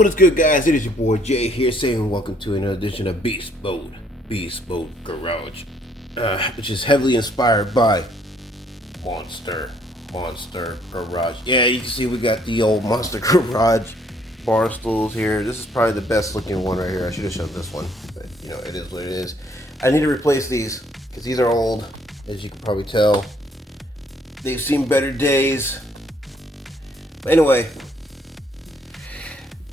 What is good, guys? It is your boy Jay here saying welcome to another edition of Beast Mode Garage, which is heavily inspired by Monster Garage. Yeah, you can see we got the old Monster Garage bar stools here. This is probably the best looking one right here. I should have shown this one, but you know, it is what it is. I need to replace these because these are old, as you can probably tell. They've seen better days. But anyway,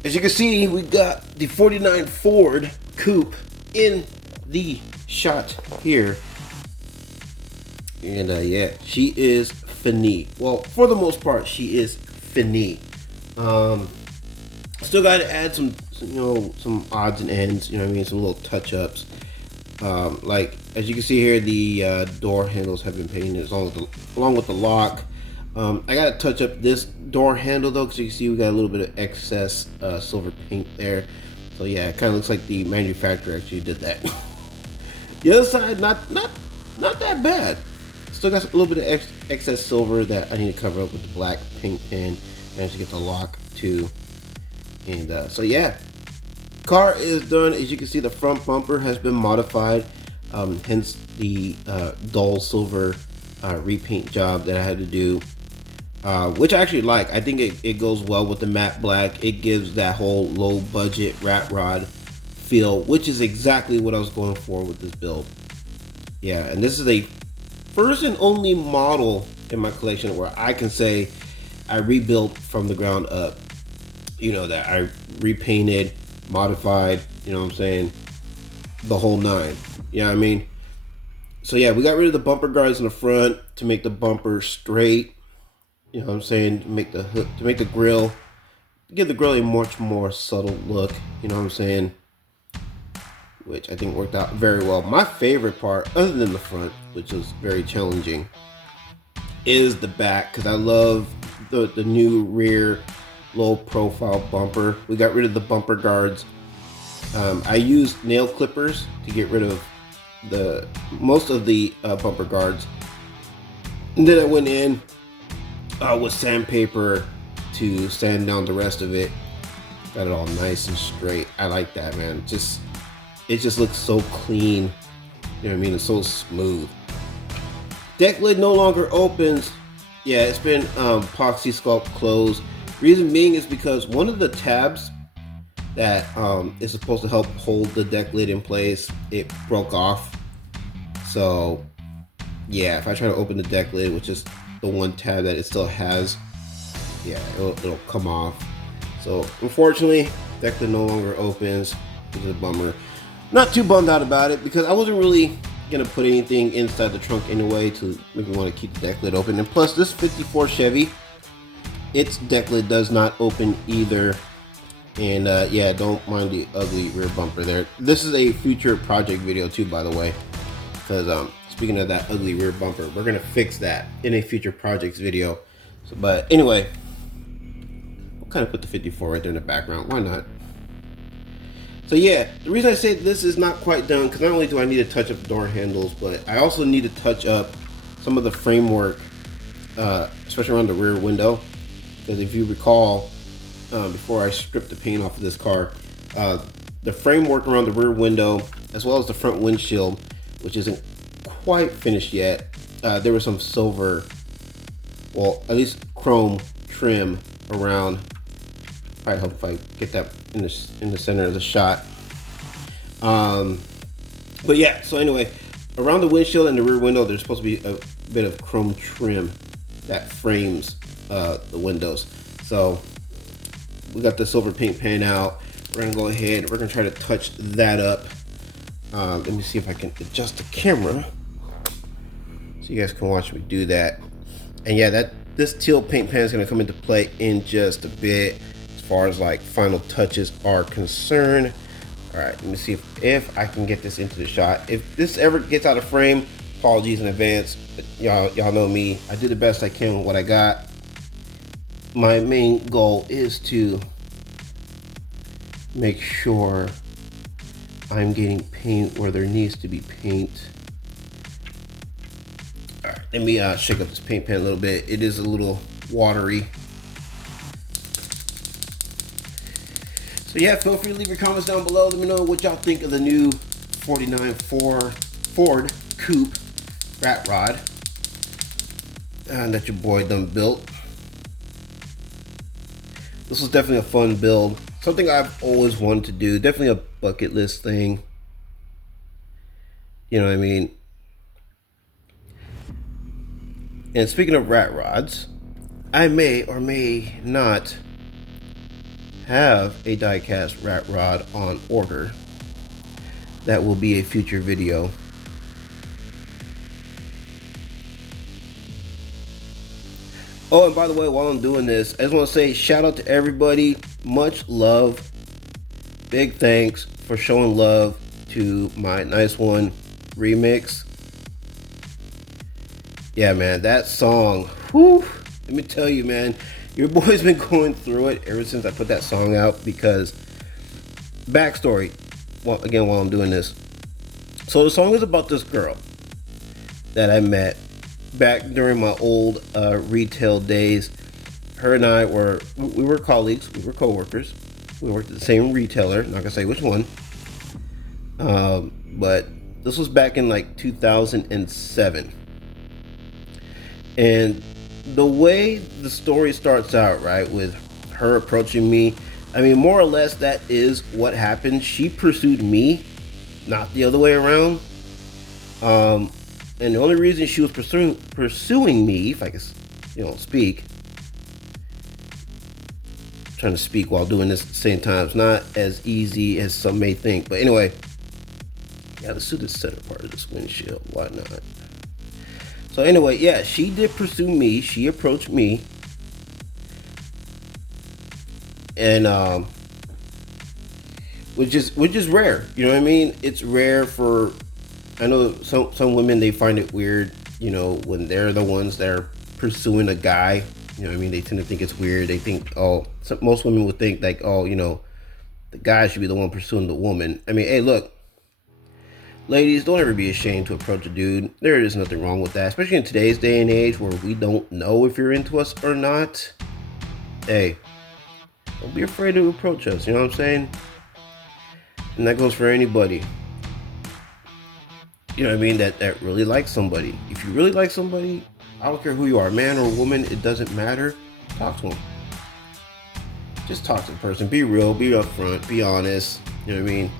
as you can see, we got the 49 Ford Coupe in the shot here. And yeah, she is fini. Well, for the most part, she is fini. Still got to add some odds and ends, you know what I mean, some little touch-ups. Like, as you can see here, the door handles have been painted along with the lock. I got to touch up this door handle though, because you can see we got a little bit of excess silver paint there. So yeah, it kind of looks like the manufacturer actually did that. The other side, not that bad. Still got a little bit of excess silver that I need to cover up with the black paint pen. Managed to get the lock too. And so yeah, car is done. As you can see, the front bumper has been modified. Hence the dull silver repaint job that I had to do. Which I actually like. I think it goes well with the matte black. It gives that whole low budget rat rod feel, which is exactly what I was going for with this build. Yeah, and this is a first and only model in my collection where I can say I rebuilt from the ground up. You know, that I repainted, modified, you know what I'm saying, the whole nine. You know what I mean? So yeah, we got rid of the bumper guards in the front to make the bumper straight. You know what I'm saying? To make the hook, to make the grill, give the grill a much more subtle look. You know what I'm saying? Which I think worked out very well. My favorite part, other than the front, which was very challenging, is the back, because I love the new rear low profile bumper. We got rid of the bumper guards. I used nail clippers to get rid of most of the bumper guards, and then I went in with sandpaper to sand down the rest of it. Got it all nice and straight. I like that, man. It just looks so clean. You know what I mean? It's so smooth. Deck lid no longer opens. Yeah, it's been epoxy sculpt closed. Reason being is because one of the tabs that is supposed to help hold the deck lid in place, it broke off. So yeah, if I try to open the deck lid, which is the one tab that it still has, yeah, it'll come off. So unfortunately, deck lid no longer opens, which is a bummer. Not too bummed out about it because I wasn't really gonna put anything inside the trunk anyway to make me want to keep the deck lid open. And plus, this 54 Chevy, its deck lid does not open either. And yeah, don't mind the ugly rear bumper there. This is a future project video too, by the way, because speaking of that ugly rear bumper, we're gonna fix that in a future projects video. So, but anyway, we'll kind of put the 54 right there in the background. Why not? So yeah, the reason I say this is not quite done, because not only do I need to touch up the door handles, but I also need to touch up some of the framework, especially around the rear window. Because if you recall, before I stripped the paint off of this car, the framework around the rear window, as well as the front windshield, which isn't quite finished yet, there was some silver, well, at least chrome trim around. I hope if I get that in the center of the shot. But yeah, so anyway, around the windshield and the rear window, there's supposed to be a bit of chrome trim that frames the windows. So we got the silver paint pan out. We're gonna go ahead, we're gonna try to touch that up. Let me see if I can adjust the camera so you guys can watch me do that. And yeah, this teal paint pan is gonna come into play in just a bit as far as like final touches are concerned. All right, let me see if I can get this into the shot. If this ever gets out of frame, apologies in advance, but y'all know me. I did the best I can with what I got. My main goal is to make sure I'm getting paint where there needs to be paint. All right, let me shake up this paint pan a little bit. It is a little watery. So yeah, feel free to leave your comments down below. Let me know what y'all think of the new 49 Ford Coupe rat rod that your boy done built. This was definitely a fun build. Something I've always wanted to do. Definitely a bucket list thing. You know what I mean? And speaking of rat rods, I may or may not have a die-cast rat rod on order. That will be a future video. Oh, and by the way, while I'm doing this, I just want to say shout out to everybody. Much love. Big thanks for showing love to my Nice One remix. Yeah, man, that song, whew, let me tell you, man, your boy's been going through it ever since I put that song out. Because, backstory, well, again, while I'm doing this. So the song is about this girl that I met back during my old retail days. Her and I were colleagues, we were co-workers. We worked at the same retailer, not gonna say which one. But this was back in like 2007. And the way the story starts out, right, with her approaching me, I mean, more or less that is what happened. She pursued me, not the other way around. And the only reason she was pursuing me, if I could, speak. Trying to speak while doing this at the same time. It's not as easy as some may think. But anyway, yeah, let's do the center part of this windshield. Why not? So anyway, yeah, she did pursue me. She approached me. And which is rare. You know what I mean? It's rare for, I know some women, they find it weird, when they're the ones that are pursuing a guy. You know what I mean? They tend to think it's weird. They think, most women would think like, the guy should be the one pursuing the woman. I mean, hey, look, ladies, don't ever be ashamed to approach a dude. There is nothing wrong with that, especially in today's day and age where we don't know if you're into us or not. Hey, don't be afraid to approach us. You know what I'm saying? And that goes for anybody. You know what I mean? That really likes somebody. If you really like somebody, I don't care who you are, man or woman, it doesn't matter. Talk to them. Just talk to the person. Be real, be upfront, be honest. You know what I mean?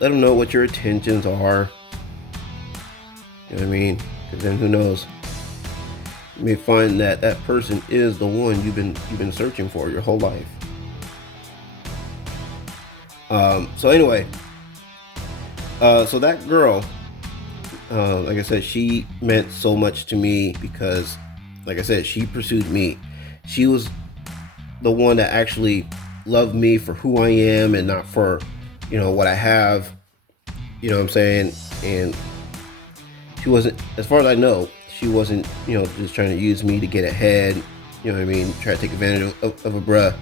Let them know what your intentions are. You know what I mean? Because then who knows? You may find that person is the one you've been searching for your whole life. So anyway, so that girl, like I said, she meant so much to me because, like I said, she pursued me. She was the one that actually loved me for who I am and not for, what I have. You know what I'm saying? And she wasn't, as far as I know, she wasn't, just trying to use me to get ahead. You know what I mean? Try to take advantage of a bruh.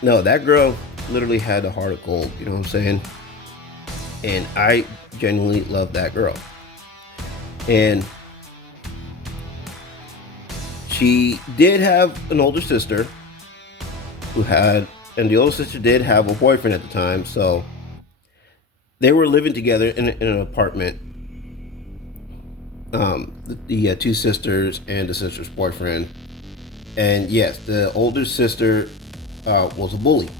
No, that girl literally had a heart of gold. You know what I'm saying? And I genuinely love that girl. And she did have an older sister and the older sister did have a boyfriend at the time. So they were living together in an apartment. The two sisters and the sister's boyfriend. And yes, the older sister was a bully.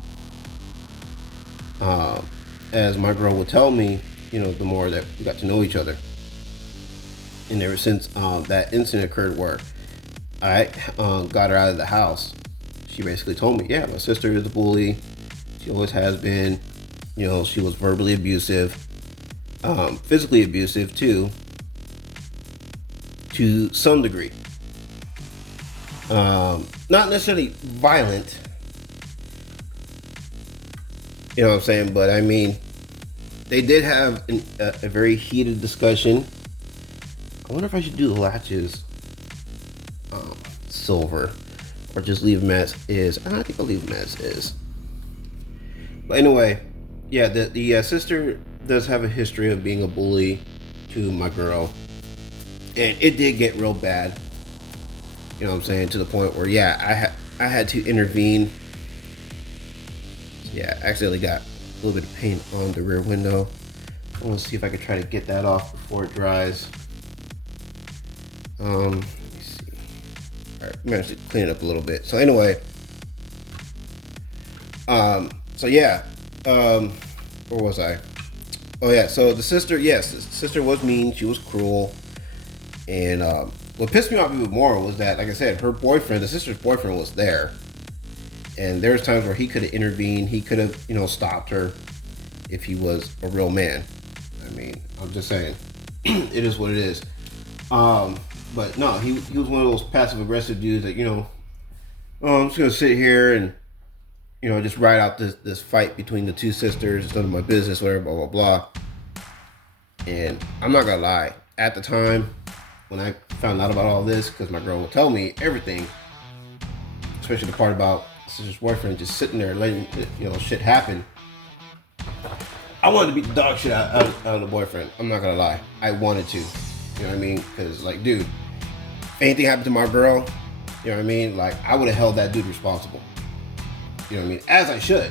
As my girl would tell me, the more that we got to know each other. And ever since that incident occurred where I got her out of the house, she basically told me, yeah, my sister is a bully. She always has been. She was verbally abusive, physically abusive too, to some degree. Not necessarily violent. You know what I'm saying? But I mean, they did have a very heated discussion. I wonder if I should do the latches silver or just leave them as is. I think I'll leave them as is. But anyway, yeah, the sister does have a history of being a bully to my girl. And it did get real bad. You know what I'm saying? To the point where, yeah, I had to intervene. Yeah, I accidentally got a little bit of paint on the rear window. I want to see if I can try to get that off before it dries. Let me see. Alright, managed to clean it up a little bit. So anyway, so yeah, where was I? Oh yeah, so the sister, yes, the sister was mean. She was cruel. And what pissed me off even more was that, like I said, her boyfriend, the sister's boyfriend, was there. And there's times where he could have intervened. He could have, stopped her if he was a real man. I mean, I'm just saying, it is what it is. But no, he was one of those passive aggressive dudes that, oh, I'm just gonna sit here and, just ride out this fight between the two sisters. It's none of my business, whatever, blah blah blah. And I'm not gonna lie, at the time when I found out about all this, because my girl would tell me everything, especially the part about sister's boyfriend just sitting there letting shit happen. I wanted to beat the dog shit out of the boyfriend. I'm not gonna lie, I wanted to. You know what I mean? Because, like, dude, if anything happened to my girl, you know what I mean? Like, I would have held that dude responsible. You know what I mean? As I should. You know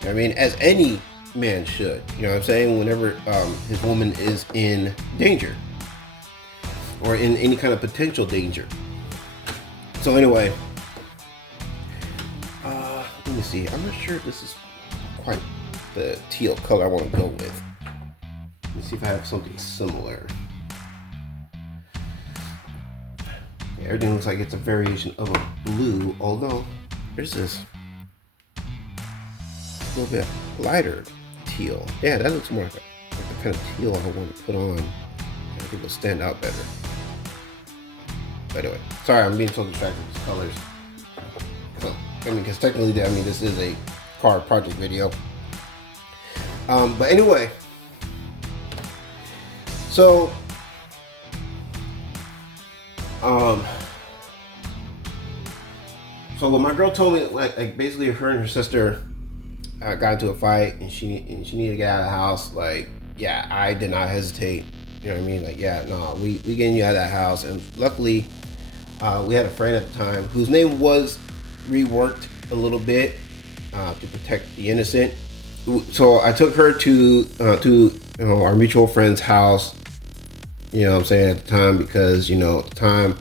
what I mean? As any man should. You know what I'm saying? Whenever his woman is in danger. Or in any kind of potential danger. So anyway, let me see. I'm not sure if this is quite the teal color I want to go with. Let me see if I have something similar. Yeah, everything looks like it's a variation of a blue, although there's this little bit lighter teal. Yeah, that looks more like the kind of teal I want to put on. I think it'll stand out better. But anyway, sorry, I'm being so distracted with colors. So, because technically, this is a car project video. But anyway, so, so what my girl told me, like basically her and her sister got into a fight, and she needed to get out of the house. Like, yeah, I did not hesitate. You know what I mean? Like, yeah, no, we getting you out of that house. And luckily, we had a friend at the time whose name was reworked a little bit to protect the innocent. So I took her to our mutual friend's house. You know what I'm saying, at the time, because at the time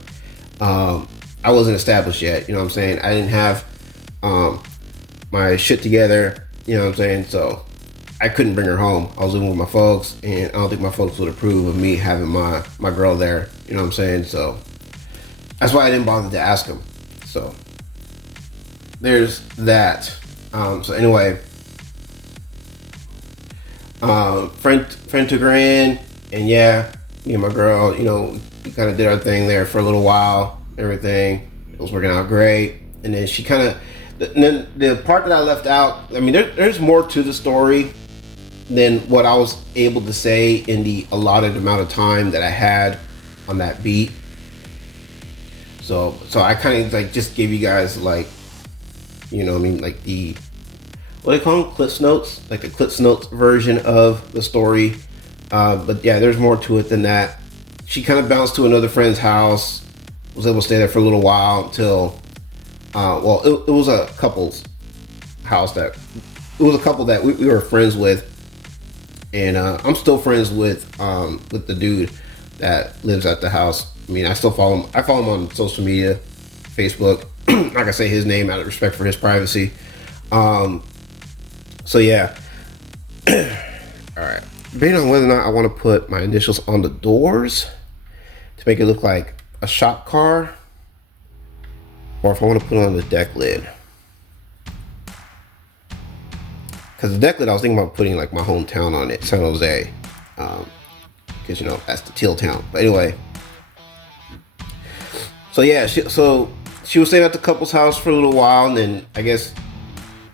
I wasn't established yet. You know what I'm saying? I didn't have my shit together. You know what I'm saying? So I couldn't bring her home. I was living with my folks, and I don't think my folks would approve of me having my girl there. You know what I'm saying? So that's why I didn't bother to ask them. So there's that. So anyway, friend took her in, and yeah, me and my girl, we kind of did our thing there for a little while. Everything, it was working out great. And then she kind of, then the part that I left out, I mean, there's more to the story than what I was able to say in the allotted amount of time that I had on that beat. So I kind of like just gave you guys like, like the, what do they call them? Clips Notes, like the Clips Notes version of the story. But yeah, there's more to it than that. She kind of bounced to another friend's house, was able to stay there for a little while until, it was a couple's house it was a couple that we were friends with. And I'm still friends with the dude that lives at the house. I mean, I still follow him. I follow him on social media, Facebook. I'm not gonna say his name out of respect for his privacy. So yeah. All right. Debating on whether or not I want to put my initials on the doors to make it look like a shop car, or if I want to put on the deck lid. Because the deck lid, I was thinking about putting like my hometown on it, San Jose. Because, that's the teal town. But anyway. So yeah, she was staying at the couple's house for a little while. And then I guess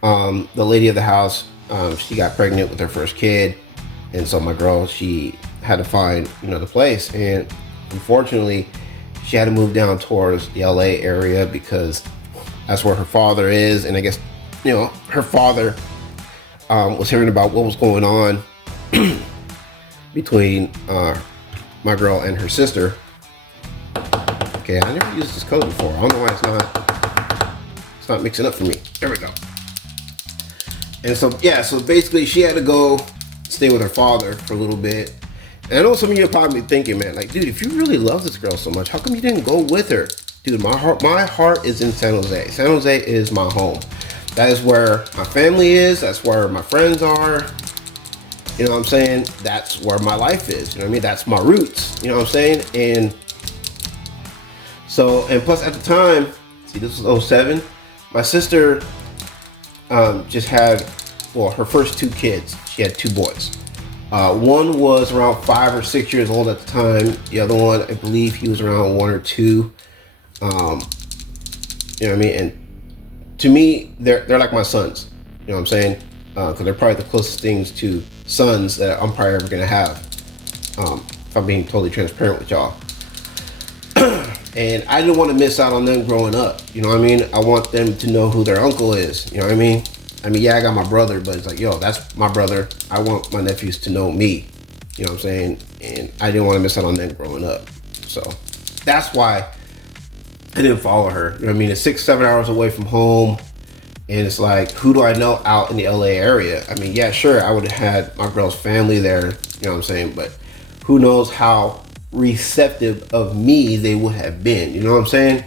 the lady of the house, she got pregnant with her first kid. And so my girl, she had to find, the place. And unfortunately, she had to move down towards the LA area because that's where her father is. And I guess, her father was hearing about what was going on between my girl and her sister. Okay, I never used this color before. I don't know why it's not mixing up for me. There we go. And so yeah, so basically she had to go stay with her father for a little bit. And I know some of you are probably thinking, man, like, dude, if you really love this girl so much, how come you didn't go with her? Dude, my heart is in San Jose. San Jose is my home. That is where my family is. That's where my friends are. You know what I'm saying? That's where my life is. You know what I mean? That's my roots. You know what I'm saying? And so, and plus at the time, see, this was 07. My sister just had, well, her first 2 kids. She had 2 boys. One was around 5 or 6 years old at the time. The other one, I believe he was around 1 or 2. You know what I mean? And to me, they're like my sons. You know what I'm saying? Because they're probably the closest things to sons that I'm probably ever gonna have. If I'm being totally transparent with y'all. And I didn't want to miss out on them growing up. You know what I mean? I want them to know who their uncle is. You know what I mean? Yeah, I got my brother, but it's like, yo, that's my brother. I want my nephews to know me. You know what I'm saying? And I didn't want to miss out on them growing up. So that's why I didn't follow her. You know what I mean? It's 6-7 hours away from home. And it's like, who do I know out in the LA area? I mean, yeah, sure, I would have had my girl's family there. You know what I'm saying? But who knows how receptive of me they would have been. You know what I'm saying?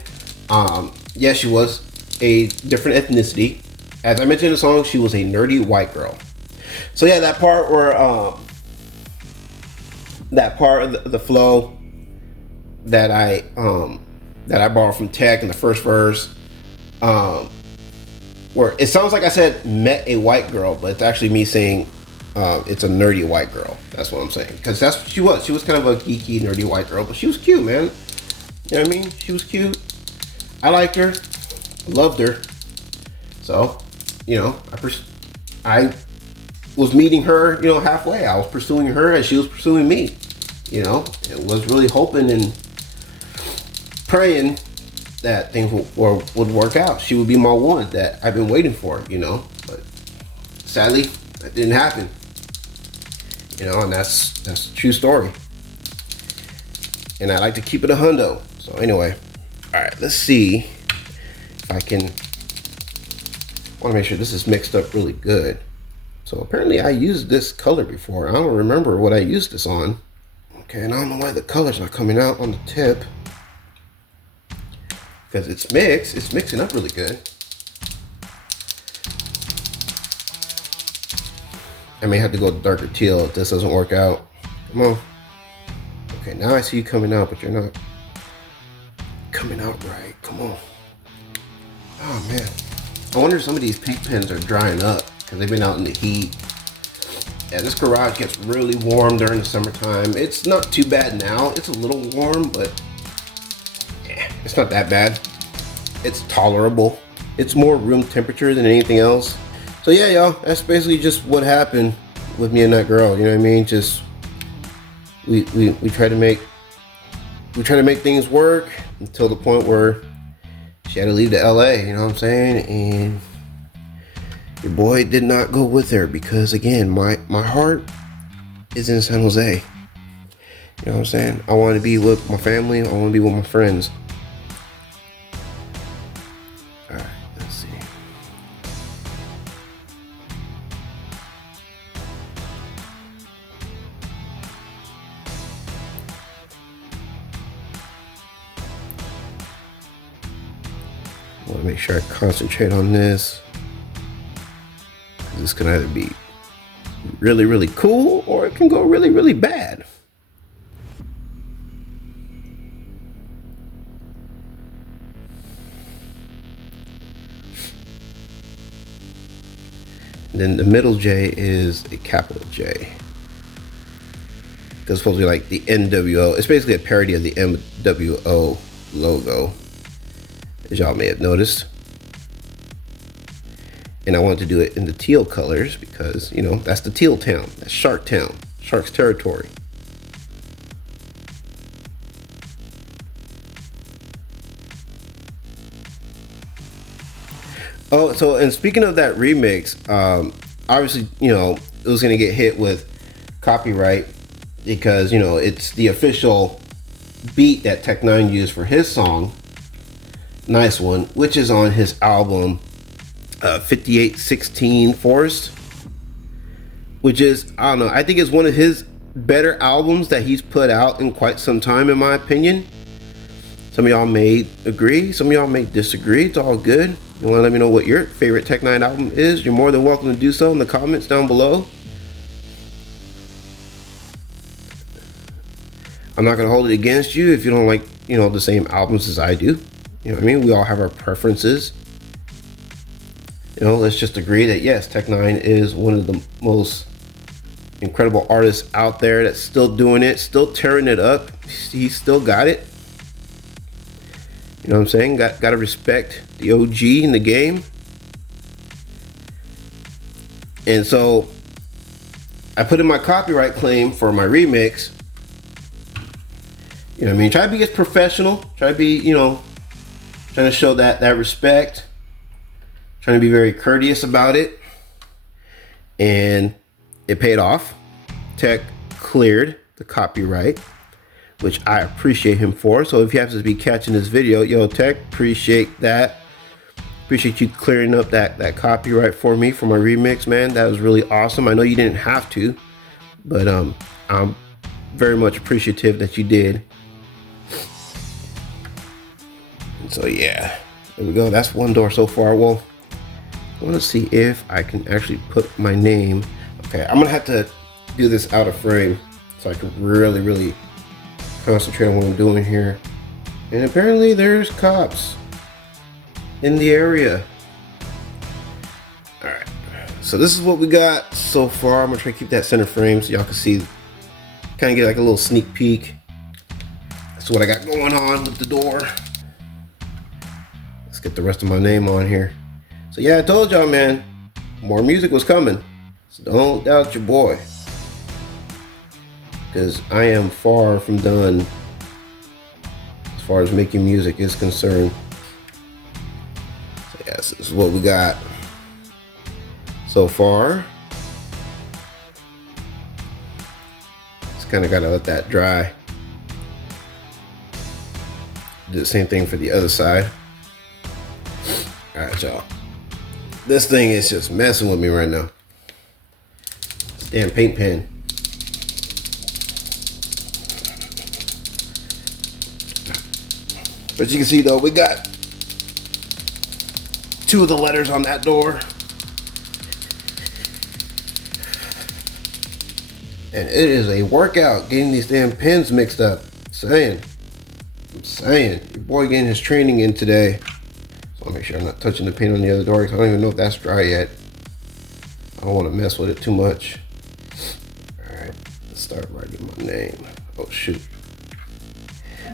Yeah, she was a different ethnicity. As I mentioned in the song, she was a nerdy white girl. So yeah, that part where that part of the flow that I borrowed from Tech in the first verse, where it sounds like I said met a white girl, but it's actually me saying it's a nerdy white girl. That's what I'm saying, because that's what she was. She was kind of a geeky, nerdy white girl, but she was cute, man. You know what I mean? She was cute. I liked her, loved her. So, you know, I was meeting her, you know, halfway. I was pursuing her and she was pursuing me. You know, it was really hoping and praying that things would work out. She would be my one that I've been waiting for, you know. But sadly, that didn't happen. You know, and that's a true story. And I like to keep it a hundo. So anyway, all right, let's see if I can. I want to make sure this is mixed up really good. So apparently I used this color before. I don't remember what I used this on. Okay, and I don't know why the color's not coming out on the tip. Because it's mixing up really good. I may have to go darker teal if this doesn't work out. Come on. Okay, now I see you coming out, but you're not coming out right. Come on. Oh man. I wonder if some of these paint pens are drying up because they've been out in the heat. Yeah, this garage gets really warm during the summertime. It's not too bad now. It's a little warm, but it's not that bad. It's tolerable. It's more room temperature than anything else. So yeah, y'all, that's basically just what happened with me and that girl. You know what I mean? Just we try to make things work until the point where she had to leave to LA, you know what I'm saying? And your boy did not go with her because, again, my heart is in San Jose. You know what I'm saying? I want to be with my family. I want to be with my friends. All right, let's see. I want to make sure I concentrate on this. This can either be really, really cool or it can go really, really bad. And then the middle J is a capital J. It's supposed to be like the NWO. It's basically a parody of the NWO logo, as y'all may have noticed. And I wanted to do it in the teal colors because, you know, that's the teal town. That's Shark Town. Shark's territory. Oh, so, and speaking of that remix, obviously, you know, it was going to get hit with copyright because, you know, it's the official beat that Tech Nine used for his song, Nice One, which is on his album, 5816 Forest, which is, I don't know, I think it's one of his better albums that he's put out in quite some time, in my opinion. Some of y'all may agree, some of y'all may disagree. It's all good. You want to let me know what your favorite Tech Nine album is? You're more than welcome to do so in the comments down below. I'm not going to hold it against you if you don't like, you know, the same albums as I do. You know what I mean? We all have our preferences. You know, let's just agree that yes, Tech Nine is one of the most incredible artists out there that's still doing it, still tearing it up. He's still got it. You know what I'm saying? Got to respect the OG in the game. And so I put in my copyright claim for my remix. You know what I mean? Try to be as professional. Try to be, you know, trying to show that respect. Trying to be very courteous about it. And it paid off. Tech cleared the copyright, which I appreciate him for. So if you happen to be catching this video, yo, Tech, appreciate that. Appreciate you clearing up that copyright for me for my remix, man. That was really awesome. I know you didn't have to, but I'm very much appreciative that you did. And so yeah, there we go. That's one door so far. Well, I want to see if I can actually put my name. Okay, I'm gonna have to do this out of frame so I can really concentrate on what I'm doing here. And apparently there's cops in the area. All right, so this is what we got so far. I'm gonna try to keep that center frame so y'all can see, kind of get like a little sneak peek. That's what I got going on with the door. Let's get the rest of my name on here. So yeah, I told y'all, man, more music was coming. So don't doubt your boy, because I am far from done as far as making music is concerned. So yes, this is what we got so far. Just kind of gotta let that dry. Do the same thing for the other side. All right, y'all. This thing is just messing with me right now. This damn paint pen. But you can see though, we got 2 of the letters on that door. And it is a workout getting these damn pens mixed up. I'm saying, your boy getting his training in today. So I'll make sure I'm not touching the paint on the other door, because I don't even know if that's dry yet. I don't want to mess with it too much. Alright, let's start writing my name. Oh shoot.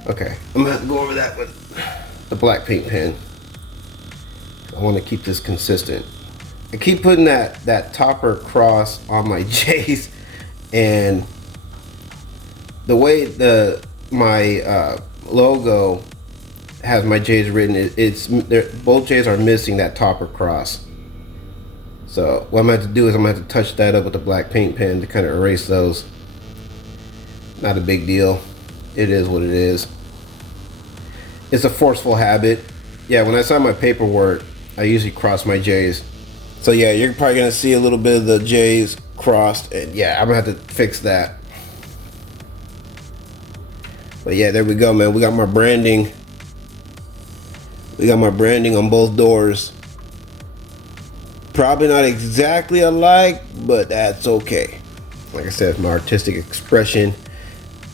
Okay, I'm gonna have to go over that with the black paint pen. I want to keep this consistent. I keep putting that topper cross on my J's, and the way my logo has my J's written, both J's are missing that topper cross. So what I'm gonna have to do is I'm gonna have to touch that up with the black paint pen to kind of erase those. Not a big deal. It is what it is. It's a forceful habit. Yeah, when I sign my paperwork, I usually cross my J's. So yeah, you're probably gonna see a little bit of the J's crossed, and yeah, I'm gonna have to fix that. But yeah, there we go, man. We got my branding. We got my branding on both doors. Probably not exactly alike, but that's okay. Like I said, it's my artistic expression.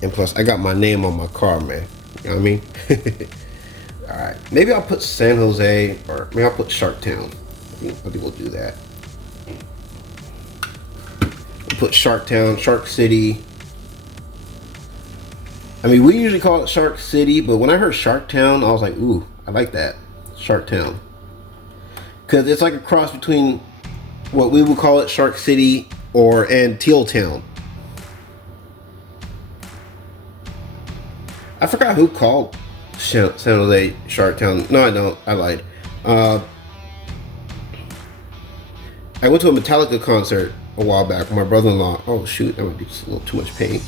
And plus, I got my name on my car, man. You know what I mean? Alright. Maybe I'll put San Jose, or maybe I'll put Sharktown. I think we'll do that. We'll put Sharktown, Shark City. I mean, we usually call it Shark City, but when I heard Sharktown, I was like, ooh, I like that. Sharktown. Because it's like a cross between what we would call it Shark City and Teal Town. I forgot who called San Jose Sharktown. No, I don't. I lied. I went to a Metallica concert a while back with my brother-in-law. Oh shoot, that might be just a little too much paint.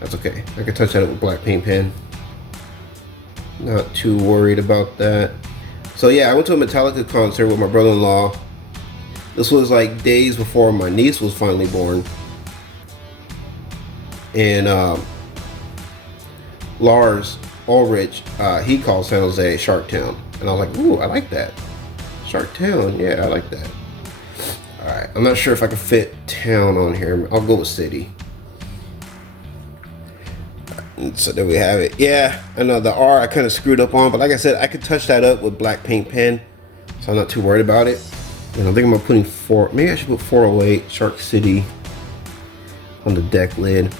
That's okay. I can touch that up with black paint pen. Not too worried about that. So yeah, I went to a Metallica concert with my brother-in-law. This was like days before my niece was finally born. And Lars Ulrich, he called San Jose Sharktown. And I was like, ooh, I like that. Sharktown, yeah, I like that. Alright, I'm not sure if I can fit town on here. I'll go with city. So there we have it. Yeah, I know the R I kind of screwed up on, but like I said, I could touch that up with black paint pen, so I'm not too worried about it. And I'm thinking about putting maybe I should put 408 Shark City on the deck lid.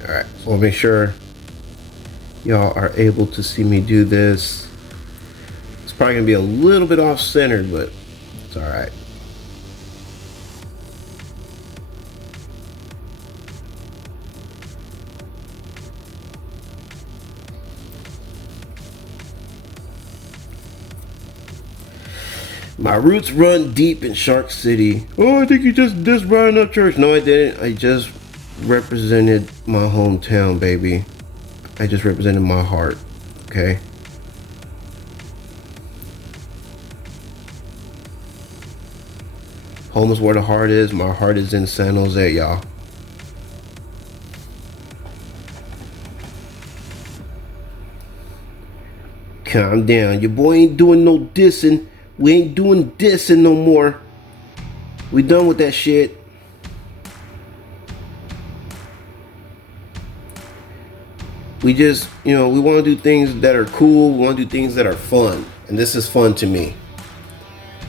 Alright, so I'll make sure y'all are able to see me do this. It's probably going to be a little bit off-centered, but it's alright. My roots run deep in Shark City. Oh, I think you just ran up church. No, I didn't. I just represented my hometown, baby. I just represented my heart, okay? Home is where the heart is. My heart is in San Jose, y'all. Calm down. Your boy ain't doing no dissing. We ain't doing dissing no more. We done with that shit. We just, you know, we want to do things that are cool. We want to do things that are fun. And this is fun to me.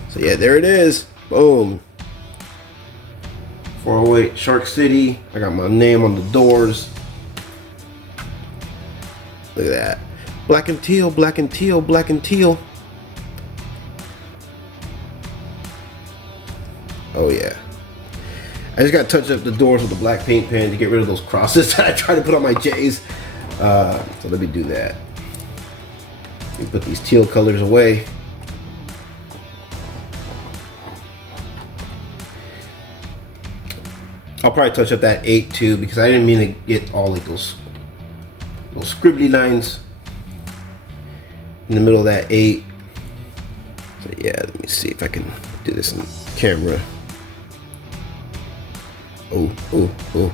So yeah, there it is. Boom. 408 Shark City. I got my name on the doors. Look at that. Black and teal, black and teal, black and teal. Oh yeah. I just got to touch up the doors with the black paint pen to get rid of those crosses that I tried to put on my J's. So let me do that. Let me put these teal colors away. I'll probably touch up that 8 too, because I didn't mean to get all like those scribbly lines in the middle of that 8. So yeah, let me see if I can do this in camera. Oh, oh, oh.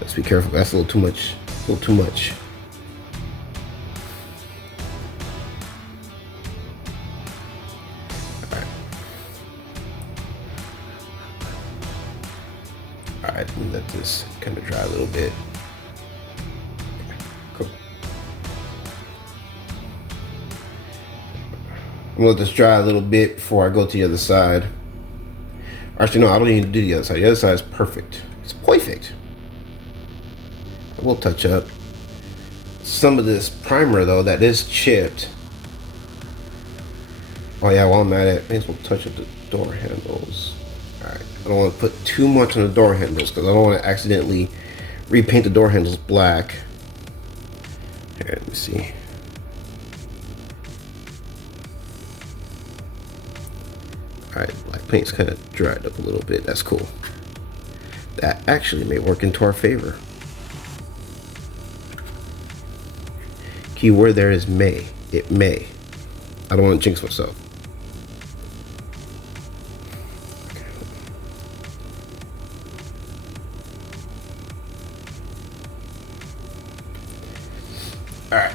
Let's be careful. That's a little too much. A little too much. Alright, let me let this kind of dry a little bit. Okay, cool. I'm gonna let this dry a little bit before I go to the other side. Actually, no, I don't need to do the other side. The other side is perfect. It's perfect. I will touch up some of this primer though that is chipped. Oh yeah, while I'm at it, may as well touch up the door handles. Alright, I don't want to put too much on the door handles because I don't want to accidentally repaint the door handles black. Here, let me see. Alright, black paint's kind of dried up a little bit. That's cool. That actually may work into our favor. Keyword there is may. It may. I don't want to jinx myself. Alright.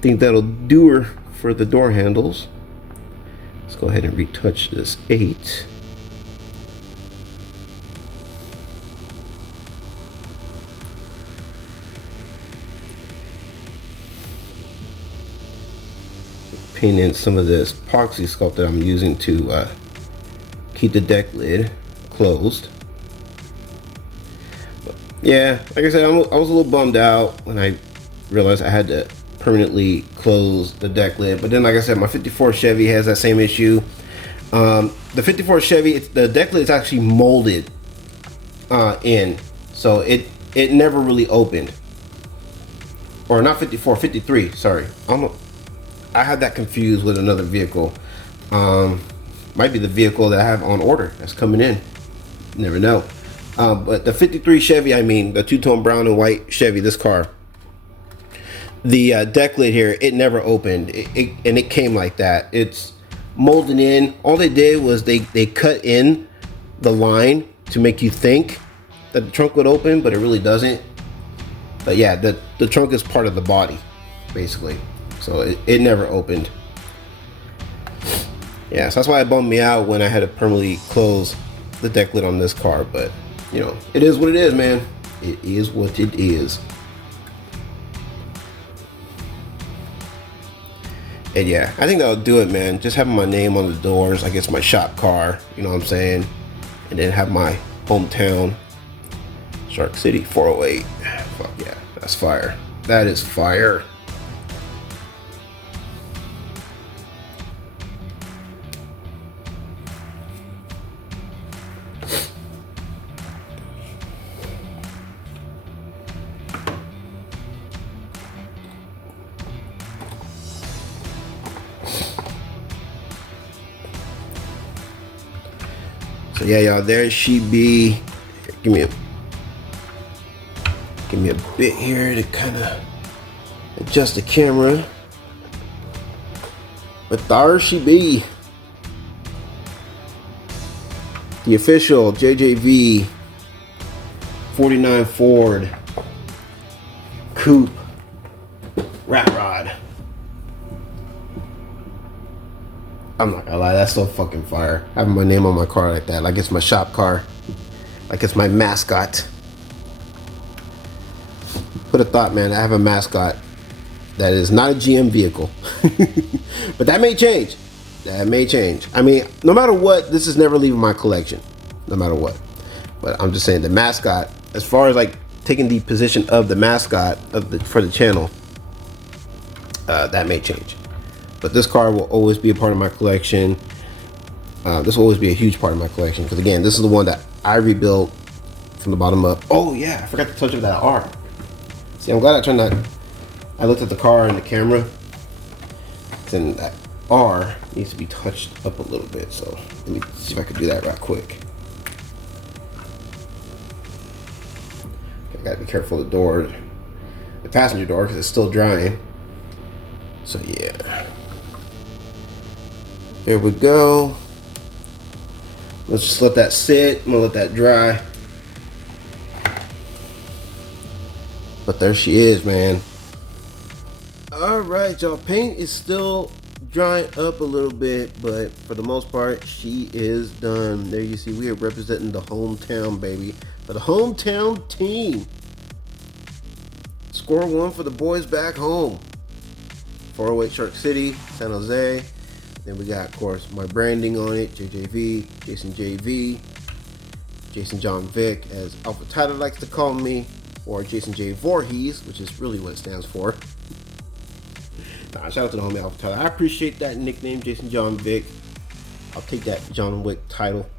Think that'll do her for the door handles. Let's go ahead and retouch this 8. Paint in some of this epoxy sculpt that I'm using to keep the deck lid closed. But yeah, like I said, I was a little bummed out when I realized I had to permanently close the deck lid. But then, like I said, my 54 Chevy has that same issue. The 54 Chevy, the deck lid is actually molded in, so it never really opened. Or not 54, 53. Sorry, I had that confused with another vehicle. Might be the vehicle that I have on order that's coming in. Never know. But the 53 Chevy, I mean, the two-tone brown and white Chevy, this car, the deck lid here, it never opened. And it came like that. It's molded in. All they did was they cut in the line to make you think that the trunk would open, but it really doesn't. But yeah, the trunk is part of the body, basically. So it never opened. Yeah, so that's why it bummed me out when I had to permanently close the deck lid on this car. But, you know, it is what it is, man. It is what it is. And yeah, I think that'll do it, man. Just having my name on the doors, I guess my shop car, you know what I'm saying? And then have my hometown, Shark City 408. Fuck yeah, that's fire. That is fire. So yeah, y'all, there she be. Give me a bit here to kind of adjust the camera. But there she be. The official JJV 49 Ford Coupe rat rod. I'm not gonna lie, that's so fucking fire. Having my name on my car like that, like it's my shop car, like it's my mascot. Put a thought, man. I have a mascot that is not a GM vehicle, but that may change. That may change. I mean, no matter what, this is never leaving my collection, no matter what. But I'm just saying the mascot, as far as like taking the position of the mascot for the channel, that may change. But this car will always be a part of my collection. This will always be a huge part of my collection. Because again, this is the one that I rebuilt from the bottom up. Oh yeah, I forgot to touch up that R. See, I'm glad I turned that. I looked at the car and the camera. Then that R needs to be touched up a little bit. So let me see if I can do that right quick. I gotta be careful of the door, the passenger door, because it's still drying. So yeah. Here we go. Let's just let that sit. I'm gonna let that dry. But there she is, man. Alright, y'all. Paint is still drying up a little bit, but for the most part, she is done. There you see, we are representing the hometown, baby. For the hometown team. Score one for the boys back home. 408 Shark City, San Jose. Then we got, of course, my branding on it, JJV, Jason JV, Jason John Vick, as AlphaTyler likes to call me, or Jason J Voorhees, which is really what it stands for. Nah, shout out to the homie AlphaTyler. I appreciate that nickname, Jason John Vick. I'll take that John Wick title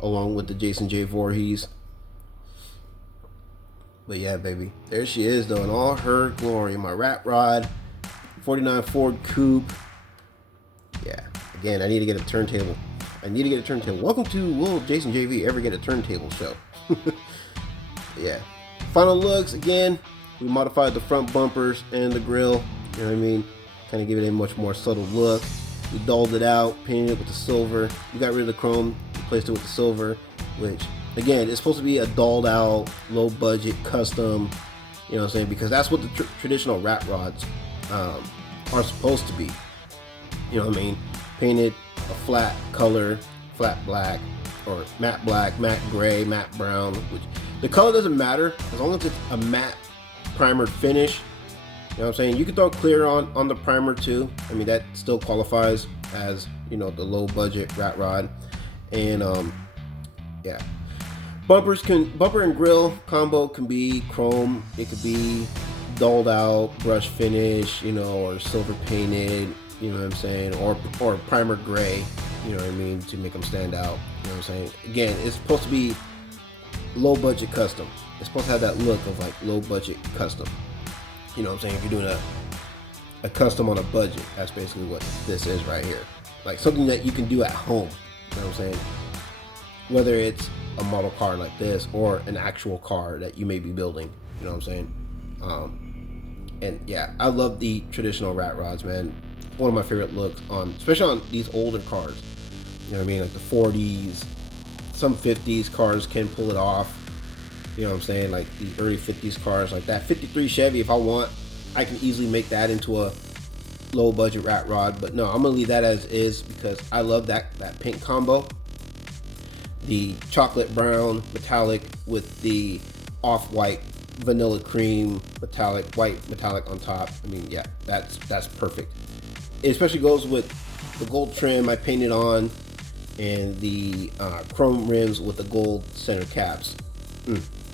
along with the Jason J Voorhees. But yeah, baby, there she is, though, in all her glory. My rat rod, 49 Ford Coupe. Yeah, Again, I need to get a turntable. Welcome to Will Jason JV Ever Get a Turntable show. Yeah. Final looks, again, we modified the front bumpers and the grill. You know what I mean? Kind of give it a much more subtle look. We dulled it out, painted it with the silver. We got rid of the chrome, replaced it with the silver, which, again, it's supposed to be a dulled out, low budget, custom, you know what I'm saying? Because that's what the traditional rat rods are supposed to be. You know what I mean? Painted a flat color, flat black, or matte black, matte gray, matte brown, which the color doesn't matter as long as it's a matte primer finish. You know what I'm saying? You can throw clear on the primer too. I mean, that still qualifies as, you know, the low budget rat rod. And yeah. Bumper and grill combo can be chrome, it could be dulled out, brush finish, you know, or silver painted, you know what I'm saying, or primer gray, you know what I mean, to make them stand out, you know what I'm saying. Again, it's supposed to be low budget custom. It's supposed to have that look of like low budget custom. You know what I'm saying? If you're doing a custom on a budget, that's basically what this is right here. Like something that you can do at home, you know what I'm saying? Whether it's a model car like this or an actual car that you may be building, you know what I'm saying? And yeah, I love the traditional rat rods, man. One of my favorite looks on, especially on these older cars. You know what I mean? Like the 40s, some 50s cars can pull it off. You know what I'm saying? Like the early 50s cars, like that 53 Chevy, if I want, I can easily make that into a low budget rat rod. But no, I'm gonna leave that as is because I love that paint combo. The chocolate brown metallic with the off-white vanilla cream metallic, white metallic on top. I mean, yeah, that's perfect. It especially goes with the gold trim I painted on and the chrome rims with the gold center caps.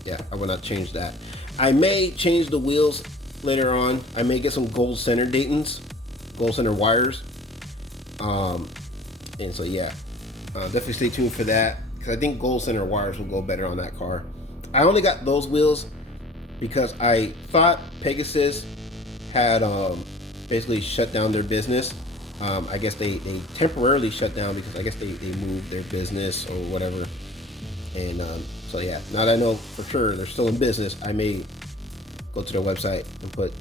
Yeah, I will not change that. I may change the wheels later on. I may get some gold center Daytons, gold center wires. And so yeah, definitely stay tuned for that because I think gold center wires will go better on that car. I only got those wheels because I thought Pegasus had basically shut down their business. I guess they temporarily shut down because I guess they moved their business or whatever. And so yeah, now that I know for sure they're still in business, I may go to their website and put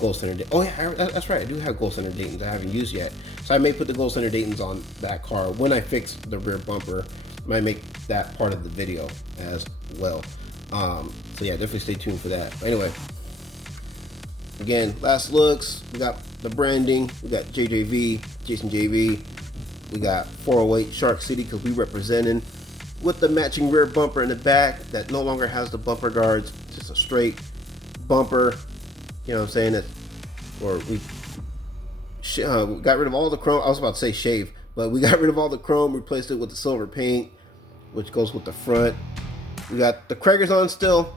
gold center. Oh yeah, that's right. I do have gold center Daytons I haven't used yet. So I may put the gold center Daytons on that car when I fix the rear bumper. I might make that part of the video as well. So yeah, definitely stay tuned for that. But anyway, again, last looks. We got the branding. We got JJV, Jason JV. We got 408 Shark City because we representing with the matching rear bumper in the back that no longer has the bumper guards. Just a straight bumper. You know what I'm saying? That, or we got rid of all the chrome. I was about to say shave, but we got rid of all the chrome, replaced it with the silver paint, which goes with the front. We got the Kragers on still.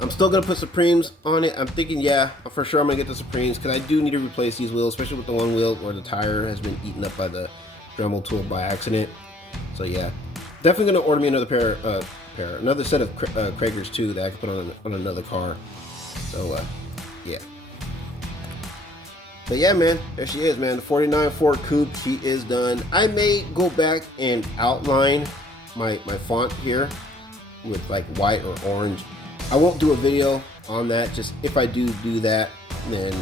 I'm still gonna put Supremes on it. I'm thinking, yeah, for sure I'm gonna get the Supremes because I do need to replace these wheels, especially with the one wheel where the tire has been eaten up by the Dremel tool by accident. So yeah, definitely gonna order me another another set of Kragers too that I can put on another car. So yeah. But yeah, man, there she is, man. The 49 Ford Coupe, she is done. I may go back and outline my font here with like white or orange. I won't do a video on that. Just if I do that, then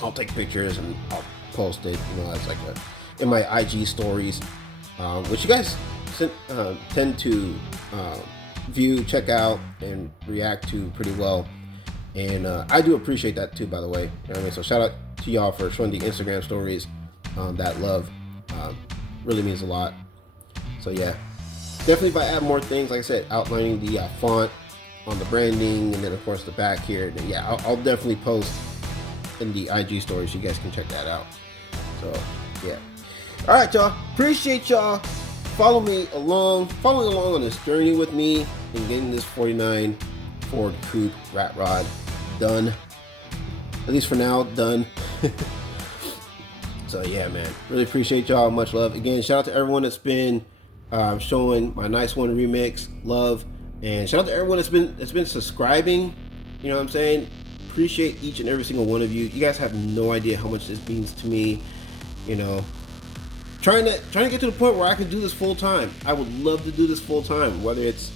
I'll take pictures and I'll post it. You know, as like in my IG stories, which you guys tend to view, check out, and react to pretty well. And I do appreciate that too, by the way. You know what I mean? So shout out to y'all for showing the Instagram stories. That love really means a lot. So yeah, definitely if I add more things, like I said, outlining the font on the branding, and then of course the back here, then yeah, I'll definitely post in the IG stories so you guys can check that out. So yeah, all right, y'all, appreciate y'all following along on this journey with me and getting this 49 Ford Coupe rat rod done, at least for now, done. So yeah, man, really appreciate y'all. Much love. Again, shout out to everyone that's been showing my Nice One remix love, and shout out to everyone that's been subscribing. You know what I'm saying? Appreciate each and every single one of you. You guys have no idea how much this means to me. You know, trying to get to the point where I can do this full time. I would love to do this full time, whether it's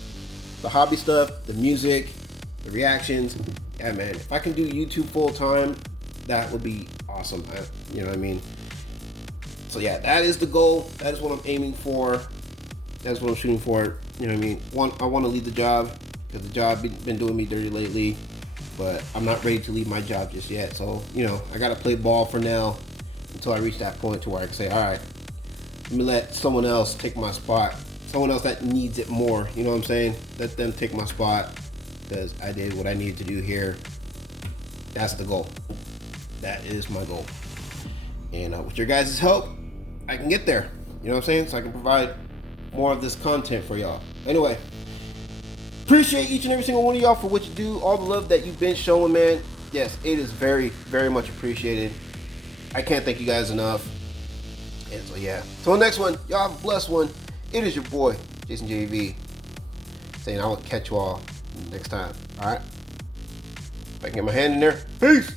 the hobby stuff, the music, the reactions. Yeah, man, if I can do YouTube full time, that would be awesome. You know what I mean? So yeah, that is the goal. That is what I'm aiming for. That's what I'm shooting for. You know what I mean? I want to leave the job because the job been doing me dirty lately, but I'm not ready to leave my job just yet. So, you know, I got to play ball for now until I reach that point to where I can say, all right, let me let someone else take my spot. Someone else that needs it more. You know what I'm saying? Let them take my spot because I did what I needed to do here. That's the goal. That is my goal. And with your guys' help, I can get there. You know what I'm saying? So I can provide more of this content for y'all. Anyway, appreciate each and every single one of y'all for what you do. All the love that you've been showing, man. Yes, it is very, very much appreciated. I can't thank you guys enough. And so yeah, till the next one, y'all have a blessed one. It is your boy Jason JV saying I will catch you all next time. All right, if I can get my hand in there. Peace.